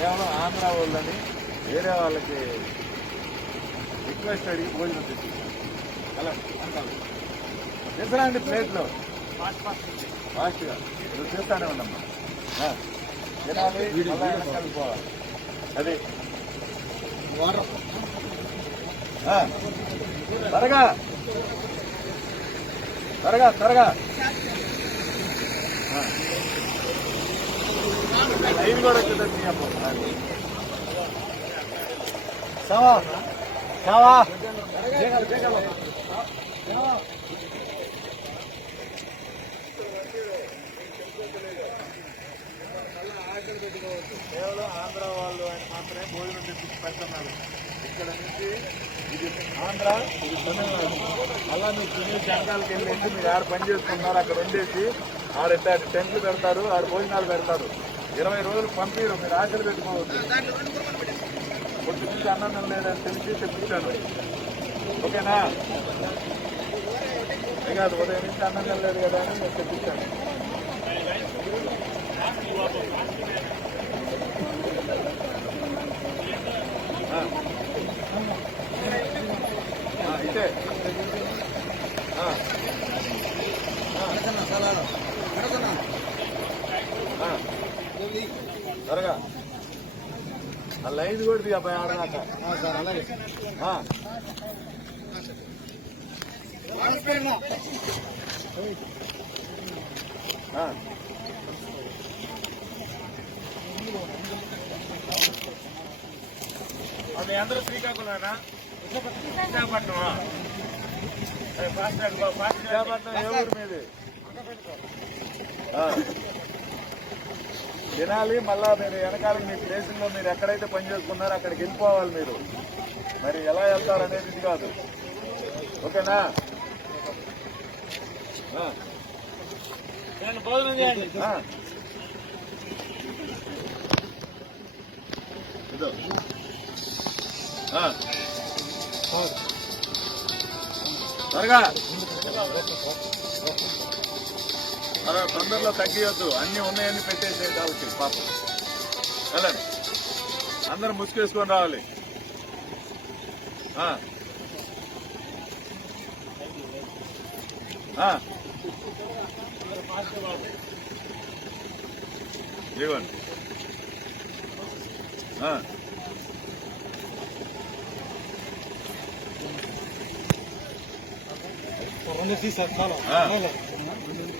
కేవలం ఆంధ్ర వాళ్ళని వేరే వాళ్ళకి రిక్వెస్ట్ అడిగి భోజనం తెప్పించారు అలా తీసుకురండి ప్లేట్లో. ఫాస్ట్గా. నువ్వు చేస్తానే ఉండమ్మా తినాలి పోవాలి. అది. త్వరగా. త్వరగా త్వరగా ఆ. లైన్ కూడా వచ్చేటట్టు తీయమ్మా. చావా చావా కేవలం ఆంధ్ర వాళ్ళు ఆయన మాత్రమే భోజనం తెప్పించి పెడుతున్నారు ఇక్కడ నుంచి ఇది ఆంధ్ర ఇది తమిళనాడు అలా మీరు తినే వెనకాలకి వెళ్ళేసి మీరు ఆడ పని చేసుకుంటున్నారు. అక్కడ ఉండేసి ఆడ టెంట్లు పెడతారు ఆడ భోజనాలు పెడతారు. ఇరవై రోజులు పంపిరు మీరు ఆకలి పెట్టుకోవద్దు. పొద్దు నుంచి అన్నం లేదని తెలిసి తెప్పించాను ఓకేనా? అది కాదు ఉదయం నుంచి అన్నం లేదు కదా అని నేను తెప్పించాను. అయితే ఆ, ఇదే ఆ. ఆ. ఆ. త్వరగా ఆ లైన్ కూడా తీ అబ్బాయి ఆడదాకా సార్ అలాగే ఆ. ఆ. మీ అందరూ శ్రీకాకుళమేనా విశాఖపట్నమా ఏ, ఫాస్ట్ ట్రాక్ బా, ఫాస్ట్ ట్రాక్. విశాఖపట్నం ఏ ఊరు మీది ఆ. తినాలి మళ్ళా మీరు వెనకాల మీ ప్లేసుల్లో మీరు ఎక్కడైతే పని చేసుకున్నారో అక్కడికి వెళ్ళిపోవాలి మీరు. మరి ఎలా వెళ్తారు అనేది ఇది కాదు. ఓకేనా. త్వరగా. అలా తొందరలో తగ్గియొద్దు. అన్ని ఉన్నాయని పెట్టేసే కాబట్టి పాపం. వెళ్ళండి. అందరూ ముసుకేసుకొని రావాలి. ఆ. ఆ.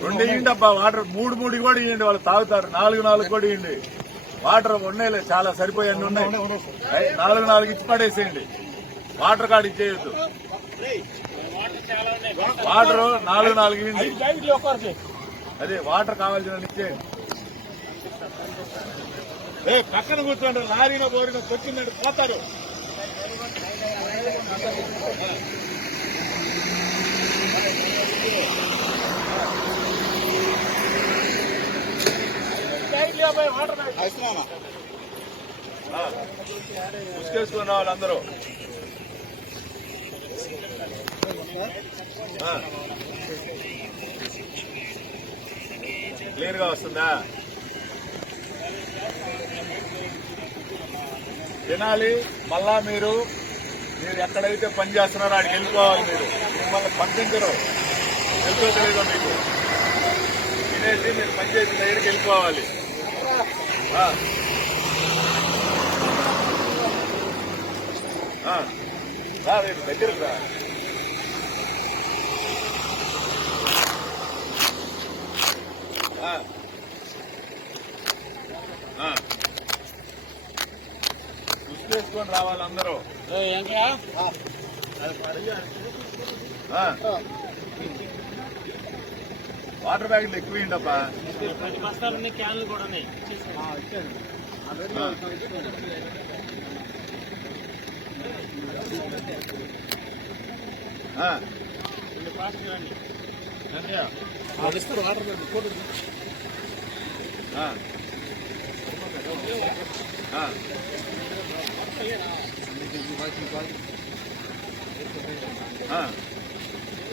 రెండు తీసారు అబ్బా వాటర్ మూడు మూడు కూడా ఇవ్వండి వాళ్ళు తాగుతారు. నాలుగు నాలుగు కూడా ఇవ్వండి వాటర్ ఉన్నాయిలే చాలా సరిపోయాన్ని ఉన్నాయి. నాలుగు నాలుగు ఇచ్చి పడేసేయండి. వాటర్ కార్డు ఇచ్చేయద్దు. వాటర్ నాలుగు నాలుగు ఇవ్వండి. అదే వాటర్ కావాల్సిన ఇచ్చేయండి. ఏ పక్కన కూర్చోండి లారీన బోరిన కొట్టిందండి పోతారు. ఆ. ముసుకేసుకున్న వాళ్ళందరూ. ఆ. క్లియర్గా వస్తుందా? తినాలి మళ్ళా మీరు మీరు ఎక్కడైతే పని చేస్తున్నారో అక్కడికి వెళ్ళిపోవాలి మీరు. మిమ్మల్ని పంపించరు. తెలుసో తెలీదో మీకు. తినేసి మీరు పని చేసి దగ్గరికి వెళ్ళిపోవాలి. రేపు దగ్గరకు రా ఆ. రావాలి అందరూ వాటర్ బ్యాగులు ఎక్కువ ఏంటప్పా పది బస్తాలు ఉన్నాయి క్యాన్లు కూడా ఉన్నాయి. ఫాస్ట్ నంద్యా. ఇస్తారు వాటర్. ఆ.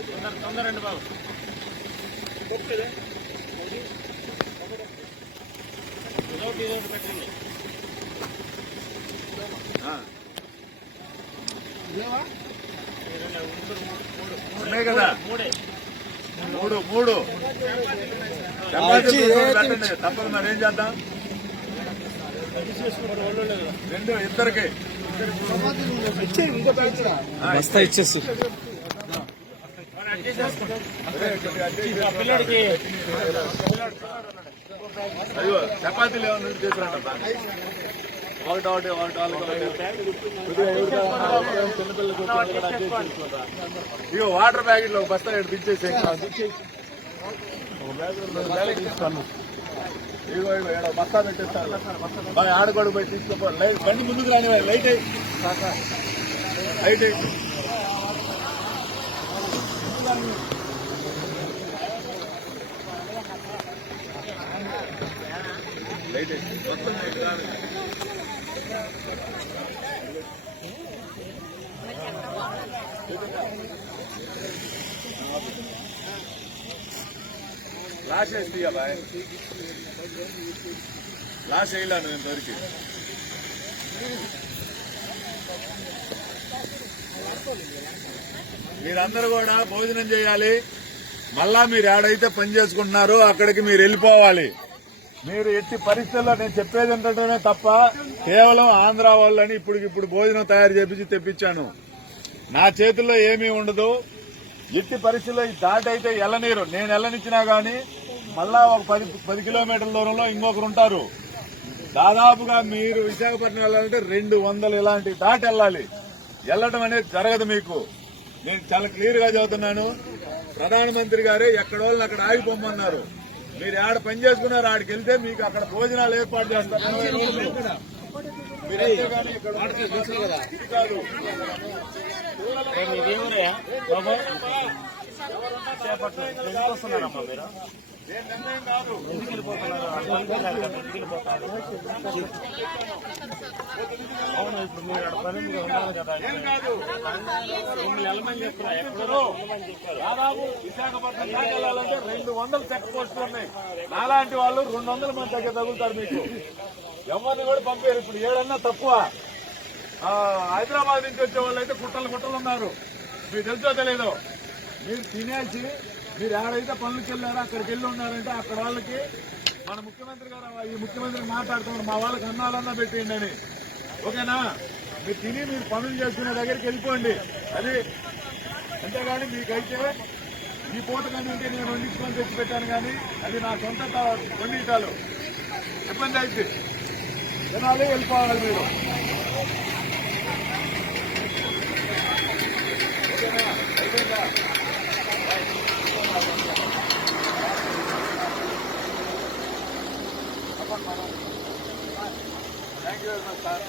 తొందర తొందరండి బాబు ఇది ఒకటి పెట్టండి ఆ, ఈ రెండు, మూడు, మూడు, మూడు, ఉన్నాయి కదా? మూడే మూడు. తప్పదు మరి ఏం చేద్దాం? రెండు ఇద్దరికి. బస్తా ఇచ్చేసి. పిల్లడికి. అయ్యో చపాతీలు ఏమైనా ఉంటే తీసుకురండి ఒకటి ఒకటి ఒకటి వాళ్ళకి ఒకటి. వాటర్ ప్యాకెట్లు ఒక బస్తా ఇక్కడ దించేసి ఒక బ్యాగ్ రెండు ఇగో ఇగో ఈడ బస్తా పెట్టేస్తాను బాగా ఆడగొడుగు పోయి తీసుకోపో లైట్ బండి ముందుకు రాని లైట్ అయ్యి లైట్ అయ్యి లైట్ అయ్యి మొత్తం లైట్ రాదు. లాస్ట్ వేసి బాయ్? లాస్ట్ వేయలే నువ్వు ఇంతవరకు? మీరందరూ కూడా భోజనం చేయాలి. మళ్ళా మీరు ఏడైతే పని చేసుకుంటున్నారో అక్కడికి మీరు వెళ్ళిపోవాలి. మీరు ఎట్టి పరిస్థితుల్లో నేను చెప్పేది ఏంటంటేనే తప్ప కేవలం ఆంధ్ర వాళ్ళని ఇప్పుడు ఇప్పుడు భోజనం తయారు చేపించి తెప్పించాను. నా చేతుల్లో ఏమీ ఉండదు. ఎట్టి పరిస్థితుల్లో ఈ దాటి అయితే ఎల్లనీరు. నేను ఎల్లనిచ్చినా గాని మళ్ళా ఒక పది పది కిలోమీటర్ల దూరంలో ఇంకొకరు ఉంటారు. దాదాపుగా మీరు విశాఖపట్నం వెళ్ళాలంటే రెండు వందలు ఇలాంటి దాటి వెళ్ళాలి. వెళ్ళడం అనేది జరగదు మీకు. నేను చాలా క్లియర్గా చదువుతున్నాను. ప్రధానమంత్రి గారే ఎక్కడోళ్ళని అక్కడ ఆగిపోమన్నారు మీరు ఆడ పని చేసుకున్నారు ఆడికి వెళ్తే మీకు అక్కడ భోజనాలు ఏర్పాటు చేస్తారు. కాదు. అవును ఇప్పుడు మీరు అక్కడ పని మీద ఉన్నారు కదా ఏం కాదు మిమ్మల్ని వెళ్ళమని చెప్తున్నా ఎక్కడో దాదాపు విశాఖపట్నం వెళ్ళాలంటే రెండు వందల చెక్ పోస్టులు ఉన్నాయి నాలాంటి వాళ్ళు రెండు వందల మంది దగ్గర తగులుతారు మీకు ఎవరిని కూడా పంపారు ఇప్పుడు ఏడన్నా తక్కువ హైదరాబాద్ నుంచి వచ్చే వాళ్ళు అయితే కుట్టలు కుట్టలు ఉన్నారు. మీకు తెలుసో తెలియదు మీరు తినేసి మీరు ఎక్కడైతే పనులకి వెళ్ళారో అక్కడికి వెళ్ళి ఉన్నారంటే అక్కడ వాళ్ళకి మన ముఖ్యమంత్రి గారు ఈ ముఖ్యమంత్రి మాట్లాడుతున్నారు. మా వాళ్ళకి అన్నాలన్నా పెట్టేయండి అని. ఓకేనా? మీరు తిని మీరు పనులు చేసుకునే దగ్గరికి వెళ్ళిపోండి. అది అంతేగాని మీకైతే ఈ పూట కానీ ఉంటే నేను వండించుకొని తెచ్చి పెట్టాను కానీ అది నా సొంత త- ఇబ్బంది అయితే తినాలి వెళ్ళిపోవాలి మీరు. ఓకేనా? అయిపోయిందా? Thank you very much sir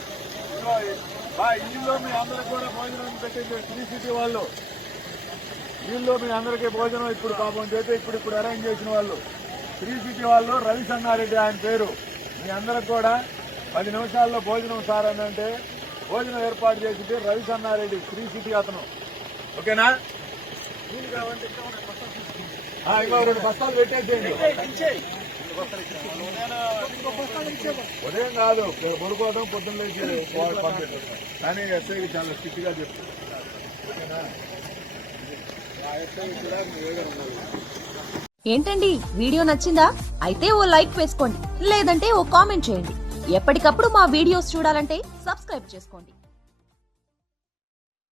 మీ అందరికి కూడా భోజనం పెట్టింది సిటీ వాళ్ళు. వీళ్ళు మీ అందరికీ భోజనం ఇప్పుడు పాపం చేస్తే ఇప్పుడు ఇప్పుడు అరేంజ్ చేసిన వాళ్ళు. త్రీ సిటీ వాళ్ళు రవి ఆయన పేరు. మీ అందరికి కూడా పది నిమిషాల్లో భోజనం సార్ అని అంటే భోజనం ఏర్పాటు చేసింది రవి త్రీ సిటీ అతను. ఓకేనా? ఇగో రెండు బస్తాలు పెట్టేసేయండి. ఉదయం కాదు పడుకోవడం పొద్దున్న లేచి పోవడం కానీ ఎస్ఐకి చాలా స్ట్రిక్ట్గా చెప్తారు ఓకేనా? ఆ ఎస్ఐ కూడా మీ వేగా ఏంటండి? వీడియో నచ్చిందా? అయితే ఓ లైక్ వేసుకోండి. లేదంటే ఓ కామెంట్ చేయండి. ఎప్పటికప్పుడు మా వీడియోస్ చూడాలంటే సబ్స్క్రైబ్ చేసుకోండి.